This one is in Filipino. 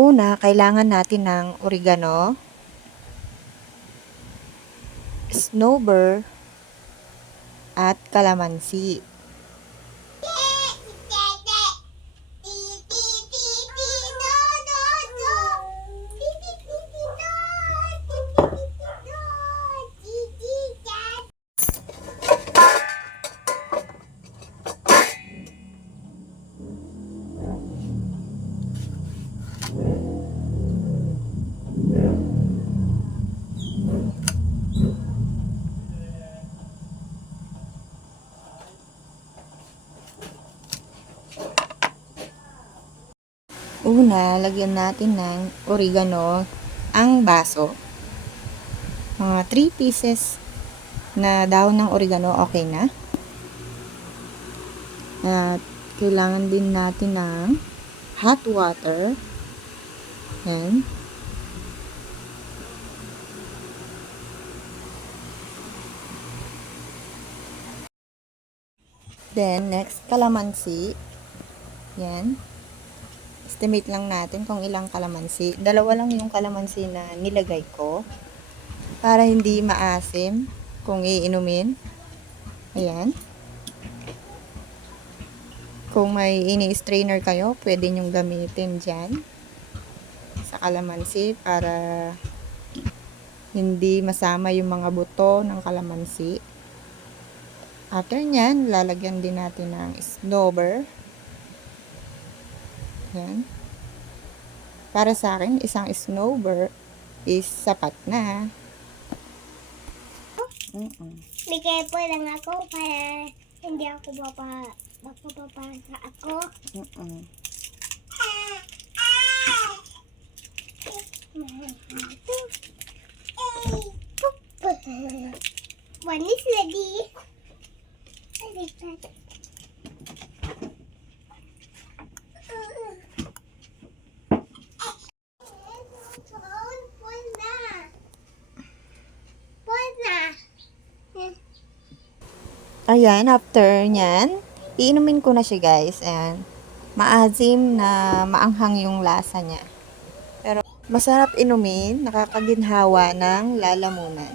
Una, kailangan natin ng oregano, snowbur, at kalamansi. Una, lagyan natin ng oregano ang baso. Mga 3 pieces na dahon ng oregano, okay na. At kailangan din natin ng hot water. Yan. Then, next, kalamansi. Yan. Estimate lang natin kung ilang kalamansi. Dalawa lang yung kalamansi na nilagay ko. Para hindi maasim kung iinumin. Ayan. Kung may ini-strainer kayo, pwede nyong gamitin dyan sa kalamansi para hindi masama yung mga buto ng kalamansi. After nyan, lalagyan din natin ng snowbur. Yan. Para sa akin, isang snowbur is sapat na. May po lang ako para hindi ako mapapasa ako. One is ready. Ayan, after nyan, iinumin ko na siya guys. Ayan. Maasim na maanghang yung lasa niya. Pero masarap inumin, nakakaginhawa ng lalamunan.